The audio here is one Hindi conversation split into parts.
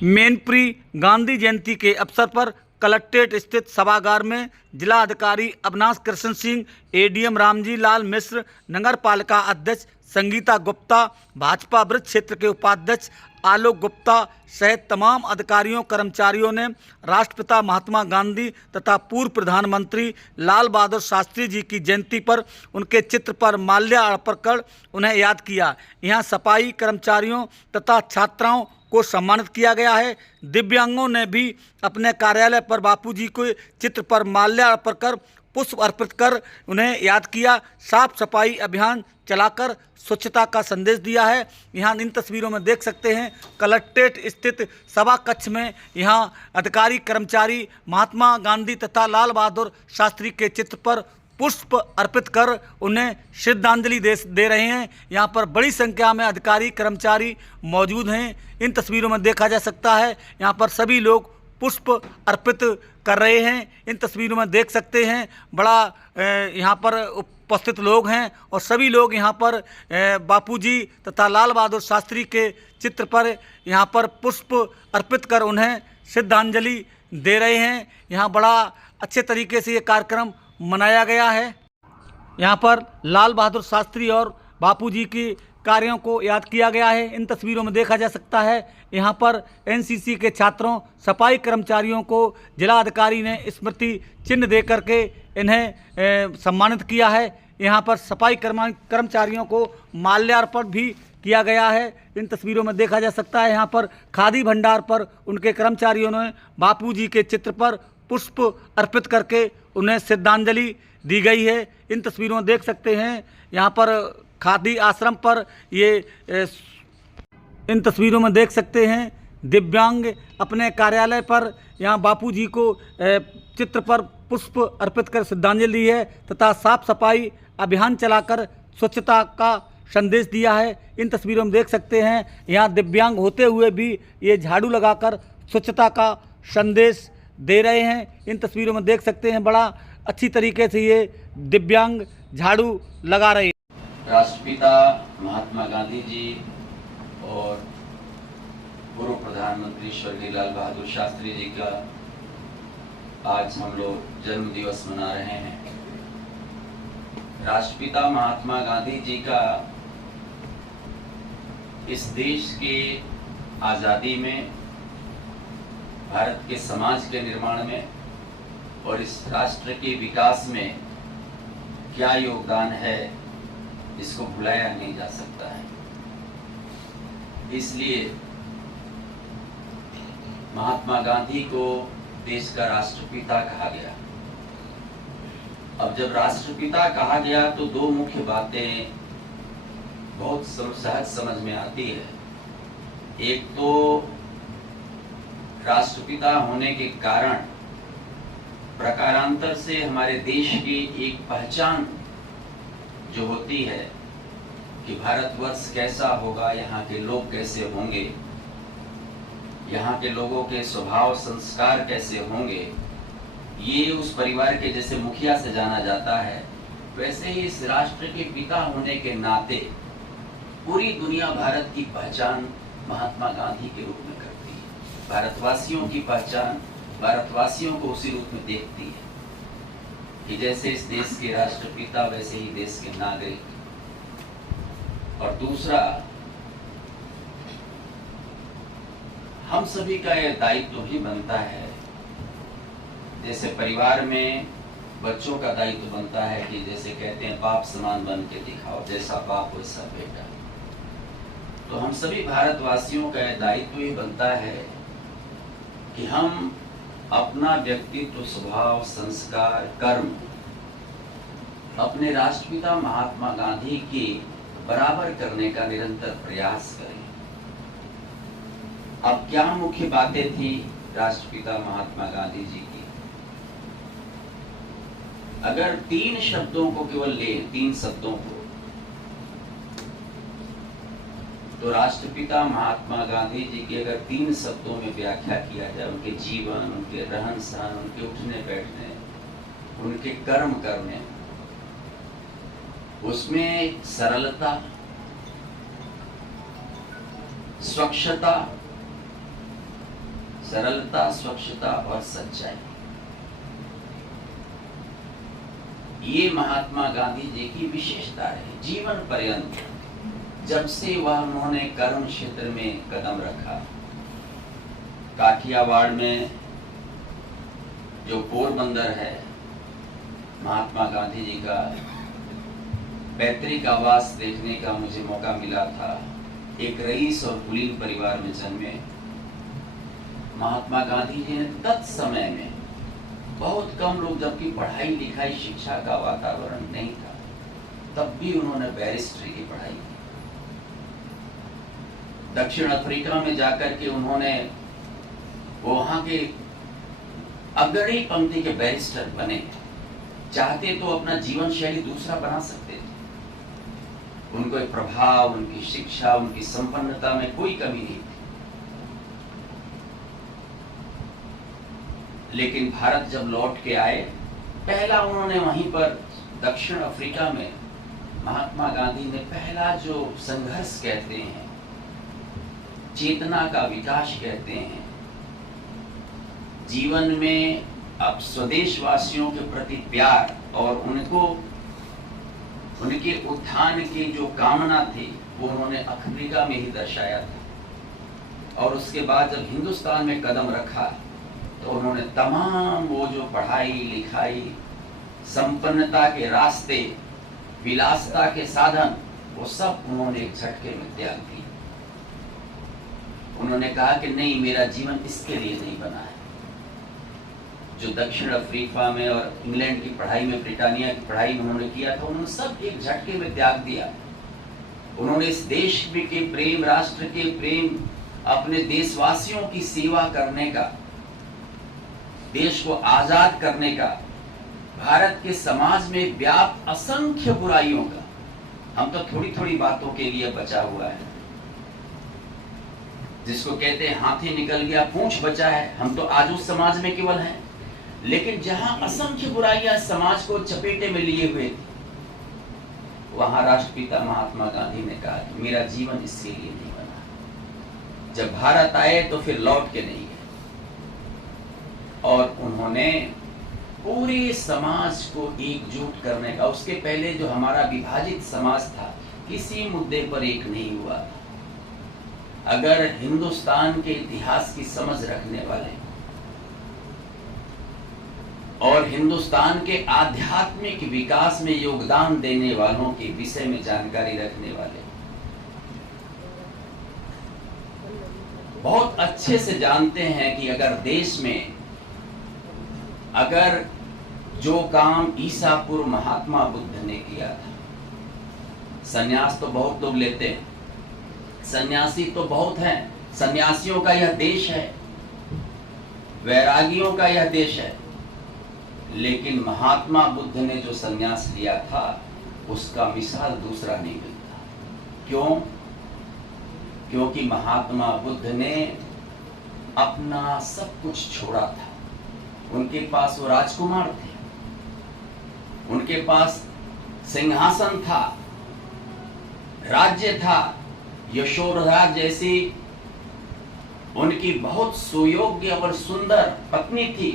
मैनपुरी गांधी जयंती के अवसर पर कलेक्ट्रेट स्थित सभागार में जिला अधिकारी अविनाश कृष्ण सिंह, एडीएम रामजी लाल मिश्र, नगर पालिका अध्यक्ष संगीता गुप्ता, भाजपा वृत्त क्षेत्र के उपाध्यक्ष आलोक गुप्ता सहित तमाम अधिकारियों कर्मचारियों ने राष्ट्रपिता महात्मा गांधी तथा पूर्व प्रधानमंत्री लाल बहादुर शास्त्री जी की जयंती पर उनके चित्र पर माल्यार्पण कर उन्हें याद किया। यहां सफाई कर्मचारियों तथा छात्राओं को सम्मानित किया गया है। दिव्यांगों ने भी अपने कार्यालय पर बापूजी के चित्र पर माल्यार्पण कर पुष्प अर्पित कर उन्हें याद किया। साफ सफाई अभियान चलाकर स्वच्छता का संदेश दिया है। यहाँ इन तस्वीरों में देख सकते हैं कलेक्ट्रेट स्थित सभा कक्ष में यहाँ अधिकारी कर्मचारी महात्मा गांधी तथा लाल बहादुर शास्त्री के चित्र पर पुष्प अर्पित कर उन्हें श्रद्धांजलि दे रहे हैं। यहाँ पर बड़ी संख्या में अधिकारी कर्मचारी मौजूद हैं। इन तस्वीरों में देखा जा सकता है यहाँ पर सभी लोग पुष्प अर्पित कर रहे हैं। इन तस्वीरों में देख सकते हैं बड़ा यहाँ पर उपस्थित लोग हैं और सभी लोग यहाँ पर बापूजी तथा लाल बहादुर शास्त्री के चित्र पर यहाँ पर पुष्प अर्पित कर उन्हें श्रद्धांजलि दे रहे हैं। यहाँ बड़ा अच्छे तरीके से ये कार्यक्रम मनाया गया है। यहाँ पर लाल बहादुर शास्त्री और बापूजी की कार्यों को याद किया गया है। इन तस्वीरों में देखा जा सकता है यहाँ पर एनसीसी के छात्रों, सफाई कर्मचारियों को जिलाधिकारी ने स्मृति चिन्ह दे करके इन्हें सम्मानित किया है। यहाँ पर सफाई कर्मचारियों को माल्यार्पण भी किया गया है। इन तस्वीरों में देखा जा सकता है यहाँ पर खादी भंडार पर उनके कर्मचारियों ने बापूजी के चित्र पर पुष्प अर्पित करके उन्हें श्रद्धांजलि दी गई है। इन तस्वीरों में देख सकते हैं यहाँ पर खादी आश्रम पर इन तस्वीरों में देख सकते हैं दिव्यांग अपने कार्यालय पर यहाँ बापूजी को चित्र पर पुष्प अर्पित कर श्रद्धांजलि दी है तथा साफ सफाई अभियान चलाकर स्वच्छता का संदेश दिया है। इन तस्वीरों में देख सकते हैं यहाँ दिव्यांग होते हुए भी ये झाड़ू लगाकर स्वच्छता का संदेश दे रहे हैं। इन तस्वीरों में देख सकते हैं बड़ा अच्छी तरीके से ये दिव्यांग झाड़ू लगा रहे हैं। राष्ट्रपिता महात्मा गांधी जी और पूर्व प्रधानमंत्री स्वर्गीय लाल बहादुर शास्त्री जी का आज हम लोग जन्म दिवस मना रहे हैं। राष्ट्रपिता महात्मा गांधी जी का इस देश के आज़ादी में, भारत के समाज के निर्माण में और इस राष्ट्र के विकास में क्या योगदान है, इसको भुलाया नहीं जा सकता है। इसलिए महात्मा गांधी को देश का राष्ट्रपिता कहा गया। अब जब राष्ट्रपिता कहा गया तो दो मुख्य बातें बहुत सहज समझ में आती है। एक तो राष्ट्रपिता होने के कारण प्रकारांतर से हमारे देश की एक पहचान जो होती है कि भारतवर्ष कैसा होगा, यहाँ के लोग कैसे होंगे, यहाँ के लोगों के स्वभाव संस्कार कैसे होंगे, ये उस परिवार के जैसे मुखिया से जाना जाता है, वैसे ही इस राष्ट्र के पिता होने के नाते पूरी दुनिया भारत की पहचान महात्मा गांधी के रूप में करती है। भारतवासियों की पहचान भारतवासियों को उसी रूप में देखती है कि जैसे इस देश के राष्ट्रपिता वैसे ही देश के नागरिक। और दूसरा, हम सभी का यह दायित्व भी बनता है, जैसे परिवार में बच्चों का दायित्व बनता है कि जैसे कहते हैं बाप समान बन के दिखाओ, जैसा बाप वैसा बेटा। तो हम सभी भारतवासियों का यह दायित्व ही बनता है कि हम अपना व्यक्तित्व, स्वभाव, संस्कार, कर्म अपने राष्ट्रपिता महात्मा गांधी के बराबर करने का निरंतर प्रयास करें। अब क्या मुख्य बातें थी राष्ट्रपिता महात्मा गांधी जी की? अगर तीन शब्दों को केवल ले, तीन शब्दों को, तो राष्ट्रपिता महात्मा गांधी जी की अगर तीन शब्दों में व्याख्या किया जाए, उनके जीवन, उनके रहन सहन, उनके उठने बैठने, उनके कर्म करने, उसमें सरलता, स्वच्छता सरलता, स्वच्छता और सच्चाई, ये महात्मा गांधी जी की विशेषता है। जीवन पर्यंत जब से वह उन्होंने कर्म क्षेत्र में कदम रखा, काठियावाड़ में जो पोरबंदर है, महात्मा गांधी जी का पैतृक आवास देखने का मुझे मौका मिला था। एक रईस और कुलीन परिवार में जन्मे महात्मा गांधी जी ने तत्समय में, बहुत कम लोग, जबकि पढ़ाई लिखाई शिक्षा का वातावरण नहीं था, तब भी उन्होंने बैरिस्ट्री की पढ़ाई की। दक्षिण अफ्रीका में जाकर के उन्होंने वहां के अग्रणी पंक्ति के बैरिस्टर बने। चाहते तो अपना जीवन शैली दूसरा बना सकते थे। उनको एक प्रभाव, उनकी शिक्षा, उनकी संपन्नता में कोई कमी नहीं थी। लेकिन भारत जब लौट के आए, पहला उन्होंने वहीं पर दक्षिण अफ्रीका में महात्मा गांधी ने पहला जो संघर्ष कहते हैं, चेतना का विकास कहते हैं, जीवन में अब स्वदेशवासियों के प्रति प्यार और उनको उनके उत्थान की जो कामना थी, वो उन्होंने अफ्रीका में ही दर्शाया था। और उसके बाद जब हिंदुस्तान में कदम रखा तो उन्होंने तमाम वो जो पढ़ाई लिखाई, संपन्नता के रास्ते, विलासता के साधन, वो सब उन्होंने एक झटके में त्याग दिए। उन्होंने कहा कि नहीं, मेरा जीवन इसके लिए नहीं बना है। जो दक्षिण अफ्रीका में और इंग्लैंड की पढ़ाई में, ब्रिटानिया की पढ़ाई में उन्होंने किया था, उन्होंने सब एक झटके में त्याग दिया। उन्होंने इस देश के प्रेम, राष्ट्र के प्रेम, अपने देशवासियों की सेवा करने का, देश को आजाद करने का, भारत के समाज में व्याप्त असंख्य बुराइयों का, हम तो थोड़ी थोड़ी बातों के लिए बचा हुआ है। जिसको कहते हैं हाथी निकल गया पूंछ बचा है, हम तो आज उस समाज में केवल हैं। लेकिन जहां असंख्य बुराइयां समाज को चपेटे में लिए हुए थी, वहां राष्ट्रपिता महात्मा गांधी ने कहा कि मेरा जीवन इसके लिए नहीं बना। जब भारत आए तो फिर लौट के नहीं गए, और उन्होंने पूरे समाज को एकजुट करने का, उसके पहले जो हमारा विभाजित समाज था, किसी मुद्दे पर एक नहीं हुआ था। अगर हिंदुस्तान के इतिहास की समझ रखने वाले और हिंदुस्तान के आध्यात्मिक विकास में योगदान देने वालों के विषय में जानकारी रखने वाले बहुत अच्छे से जानते हैं कि अगर देश में, अगर जो काम ईसा पूर्व महात्मा बुद्ध ने किया था, सन्यास तो बहुत लोग लेते हैं, सन्यासी तो बहुत हैं, सन्यासियों का यह देश है, वैरागियों का यह देश है, लेकिन महात्मा बुद्ध ने जो सन्यास लिया था, उसका मिसाल दूसरा नहीं मिलता। क्यों? क्योंकि महात्मा बुद्ध ने अपना सब कुछ छोड़ा था। उनके पास वो राजकुमार थे, उनके पास सिंहासन था, राज्य था, यशोधरा जैसी उनकी बहुत सुयोग्य और सुंदर पत्नी थी,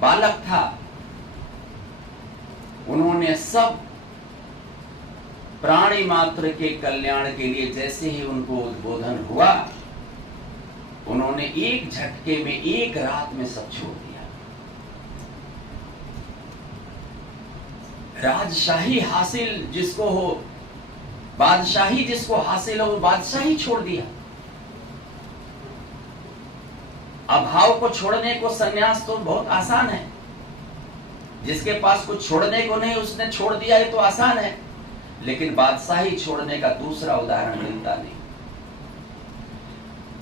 बालक था। उन्होंने सब प्राणी मात्र के कल्याण के लिए, जैसे ही उनको उद्बोधन हुआ, उन्होंने एक झटके में, एक रात में सब छोड़ दिया। राजशाही हासिल जिसको हो, बादशाही जिसको हासिल हो, वो बादशाही छोड़ दिया। अभाव को छोड़ने को सन्यास तो बहुत आसान है, जिसके पास कुछ छोड़ने को नहीं उसने छोड़ दिया, ये तो आसान है। लेकिन बादशाही छोड़ने का दूसरा उदाहरण मिलता नहीं।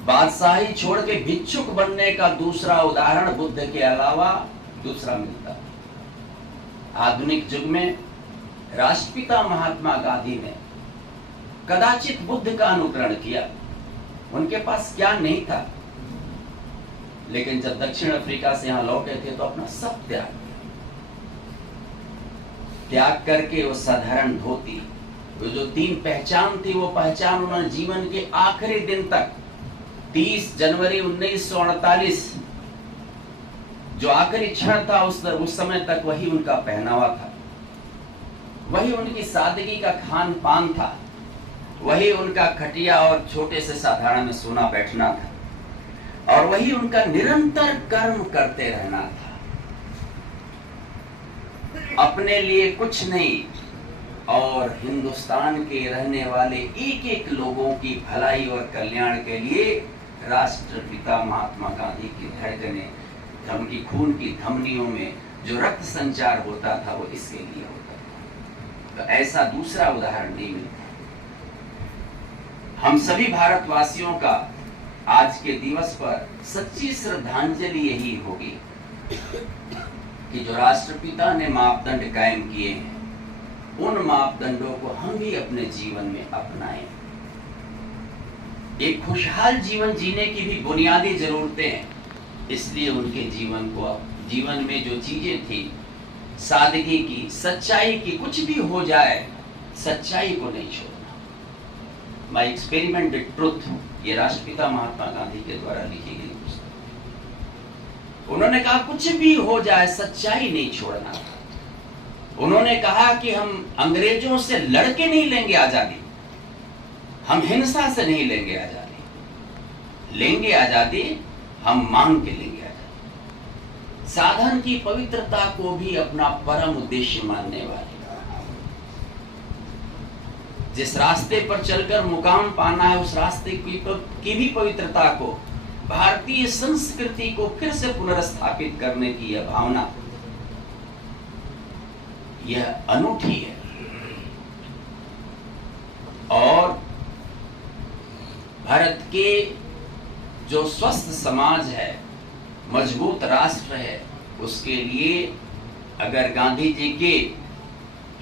बादशाही छोड़ के भिक्षुक बनने का दूसरा उदाहरण बुद्ध के अलावा दूसरा मिलता नहीं। आधुनिक युग में राष्ट्रपिता महात्मा गांधी ने कदाचित बुद्ध का अनुकरण किया। उनके पास ज्ञान नहीं था, लेकिन जब दक्षिण अफ्रीका से यहां लौटे थे तो अपना सब त्याग करके वो साधारण धोती, वो जो तीन पहचान थी, वो पहचान उन्होंने जीवन के आखिरी दिन तक 30 जनवरी 1948 जो आखिरी क्षण था, उस समय तक वही उनका पहनावा था, वही उनकी सादगी का खान पान था, वही उनका खटिया और छोटे से साधारण में सोना बैठना था, और वही उनका निरंतर कर्म करते रहना था। अपने लिए कुछ नहीं और हिंदुस्तान के रहने वाले एक एक लोगों की भलाई और कल्याण के लिए राष्ट्रपिता महात्मा गांधी की धड़कने, उनकी खून की धमनियों में जो रक्त संचार होता था वो इसके लिए होता था। तो ऐसा दूसरा उदाहरण नहीं मिलता। हम सभी भारतवासियों का आज के दिवस पर सच्ची श्रद्धांजलि यही होगी कि जो राष्ट्रपिता ने मापदंड कायम किए हैं, उन मापदंडों को हम भी अपने जीवन में अपनाएं। एक खुशहाल जीवन जीने की भी बुनियादी जरूरतें हैं, इसलिए उनके जीवन में जो चीजें थी, सादगी की, सच्चाई की, कुछ भी हो जाए सच्चाई को नहीं छोड़ना। माय एक्सपेरिमेंट विद ट्रुथ, ये राष्ट्रपिता महात्मा गांधी के द्वारा लिखी गई पुस्तक। उन्होंने कहा कुछ भी हो जाए सच्चाई नहीं छोड़ना। उन्होंने कहा कि हम अंग्रेजों से लड़के नहीं लेंगे आजादी, हम हिंसा से नहीं लेंगे आजादी, लेंगे आजादी हम मांग के लेंगे आजादी। साधन की पवित्रता को भी अपना परम उद्देश्य मानने वाले, जिस रास्ते पर चलकर मुकाम पाना है उस रास्ते की भी पवित्रता को, भारतीय संस्कृति को फिर से पुनर्स्थापित करने की यह भावना, यह अनूठी है। और भारत के जो स्वस्थ समाज है, मजबूत राष्ट्र है, उसके लिए अगर गांधी जी के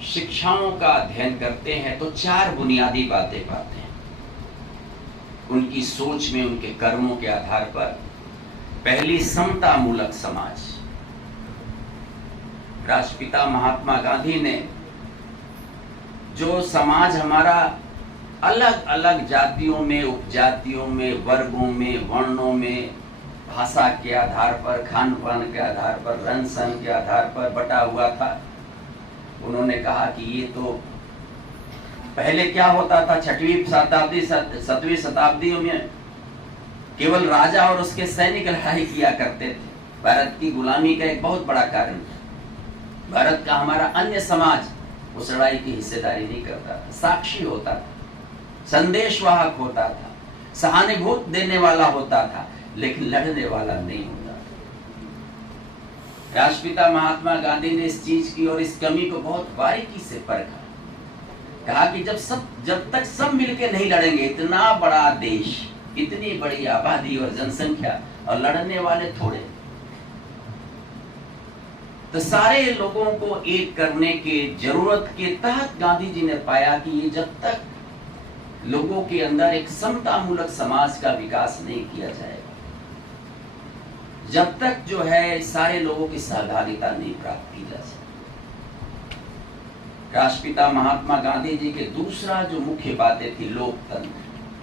शिक्षाओं का अध्ययन करते हैं तो 4 बुनियादी बातें पाते हैं। उनकी सोच में, उनके कर्मों के आधार पर, पहली समता मूलक समाज। राष्ट्रपिता महात्मा गांधी ने जो समाज हमारा अलग अलग जातियों में, उपजातियों में, वर्गों में, वर्णों में, भाषा के आधार पर, खान पान के आधार पर, रहन सहन के आधार पर बटा हुआ था, उन्होंने कहा कि ये तो पहले क्या होता था, 6वीं शताब्दी 7वीं शताब्दियों में केवल राजा और उसके सैनिक लड़ाई किया करते थे। भारत की गुलामी का एक बहुत बड़ा कारण था। भारत का हमारा अन्य समाज उस लड़ाई की हिस्सेदारी नहीं करता था, साक्षी होता था, संदेशवाहक होता था, सहानुभूति देने वाला होता था, लेकिन लड़ने वाला नहीं होता। राष्ट्रपिता महात्मा गांधी ने इस चीज की और इस कमी को बहुत बारीकी से परखा। कहा कि जब तक सब मिलकर नहीं लड़ेंगे, इतना बड़ा देश, इतनी बड़ी आबादी और जनसंख्या, और लड़ने वाले थोड़े, तो सारे लोगों को एक करने के जरूरत के तहत गांधी जी ने पाया कि ये जब तक लोगों के अंदर एक समतामूलक समाज का विकास नहीं किया जाएगा, जब तक जो है सारे लोगों की सहभागिता नहीं प्राप्त की जा सकती। राष्ट्रपिता महात्मा गांधी जी के दूसरा जो मुख्य बातें थी, लोकतंत्र।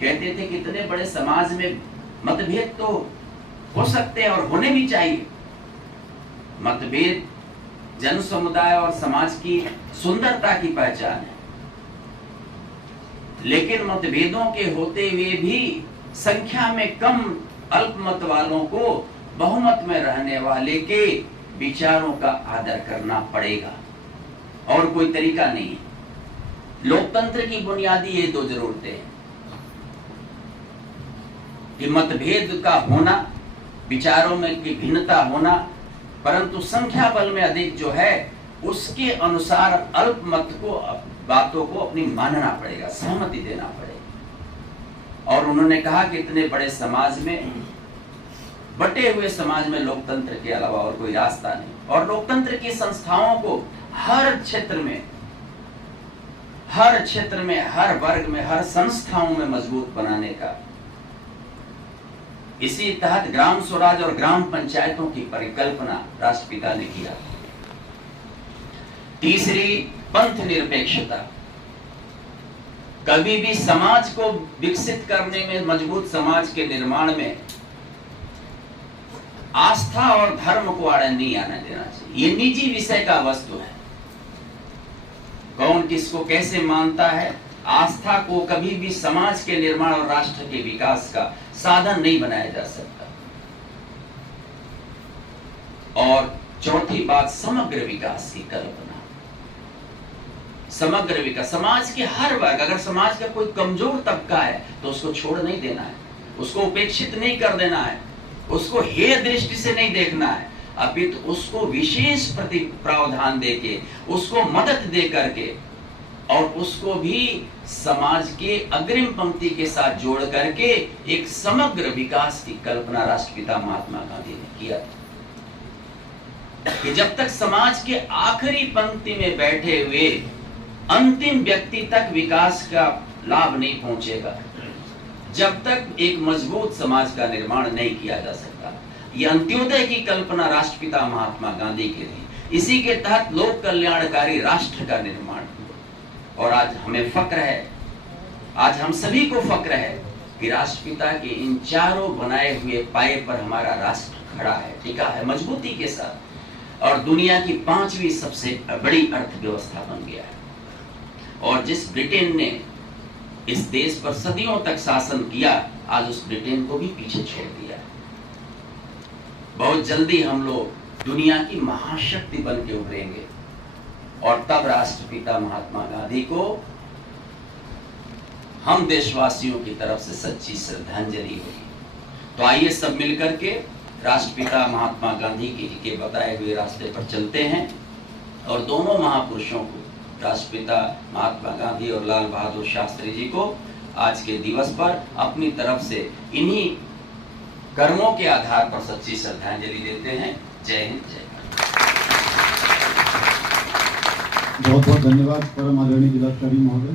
कहते थे कि इतने बड़े समाज में मतभेद तो हो सकते हैं और होने भी चाहिए। मतभेद जन समुदाय और समाज की सुंदरता की पहचान है, लेकिन मतभेदों के होते हुए भी संख्या में कम अल्पमत वालों को बहुमत में रहने वाले के विचारों का आदर करना पड़ेगा, और कोई तरीका नहीं है। लोकतंत्र की बुनियादी ये 2 जरूरतें हैं कि मतभेद का होना, विचारों में की भिन्नता होना, परंतु संख्या बल में अधिक जो है उसके अनुसार अल्पमत को, बातों को अपनी मानना पड़ेगा, सहमति देना पड़ेगा। और उन्होंने कहा कि इतने बड़े समाज में, बटे हुए समाज में लोकतंत्र के अलावा और कोई रास्ता नहीं। और लोकतंत्र की संस्थाओं को हर क्षेत्र में, हर वर्ग में, हर संस्थाओं में मजबूत बनाने का, इसी तहत ग्राम स्वराज और ग्राम पंचायतों की परिकल्पना राष्ट्रपिता ने किया। तीसरी, पंथ निरपेक्षता। कभी भी समाज को विकसित करने में, मजबूत समाज के निर्माण में आस्था और धर्म को आड़े नहीं आने देना चाहिए। ये निजी विषय का वस्तु है, कौन किसको कैसे मानता है। आस्था को कभी भी समाज के निर्माण और राष्ट्र के विकास का साधन नहीं बनाया जा सकता। और चौथी बात, समग्र विकास की कल्पना। समग्र विकास, समाज के हर वर्ग, अगर समाज का कोई कमजोर तबका है तो उसको छोड़ नहीं देना है, उसको उपेक्षित नहीं कर देना है, उसको हेय दृष्टि से नहीं देखना है, अपितु उसको विशेष प्रति प्रावधान देके, उसको मदद दे करके और उसको भी समाज के अग्रिम पंक्ति के साथ जोड़ करके एक समग्र विकास की कल्पना राष्ट्रपिता महात्मा गांधी ने किया कि जब तक समाज के आखिरी पंक्ति में बैठे हुए अंतिम व्यक्ति तक विकास का लाभ नहीं पहुंचेगा, जब तक एक मजबूत समाज का निर्माण नहीं किया जा सकता। यह अंत्योदय की कल्पना राष्ट्रपिता महात्मा गांधी की थी। इसी के तहत लोक कल्याणकारी राष्ट्र का निर्माण हुआ। और आज हमें फक्र है, आज हम सभी को फक्र है कि राष्ट्रपिता के इन चारों बनाए हुए पाए पर हमारा राष्ट्र खड़ा है, टिका है मजबूती के साथ, और दुनिया की 5वीं सबसे बड़ी अर्थव्यवस्था बन गया है। और जिस ब्रिटेन ने इस देश पर सदियों तक शासन किया, आज उस ब्रिटेन को भी पीछे छोड़ दिया। बहुत जल्दी हम लोग दुनिया की महाशक्ति बन के उभरेंगे और तब राष्ट्रपिता महात्मा गांधी को हम देशवासियों की तरफ से सच्ची श्रद्धांजलि होगी। तो आइए सब मिलकर के राष्ट्रपिता महात्मा गांधी के बताए हुए रास्ते पर चलते हैं और दोनों महापुरुषों को, राष्ट्रपिता महात्मा गांधी और लाल बहादुर शास्त्री जी को आज के दिवस पर अपनी तरफ से इन्हीं कर्मों के आधार पर सच्ची श्रद्धांजलि देते हैं। जय हिंद, जय भारत। बहुत बहुत धन्यवाद परम आदरणीय जिलाधिकारी महोदय।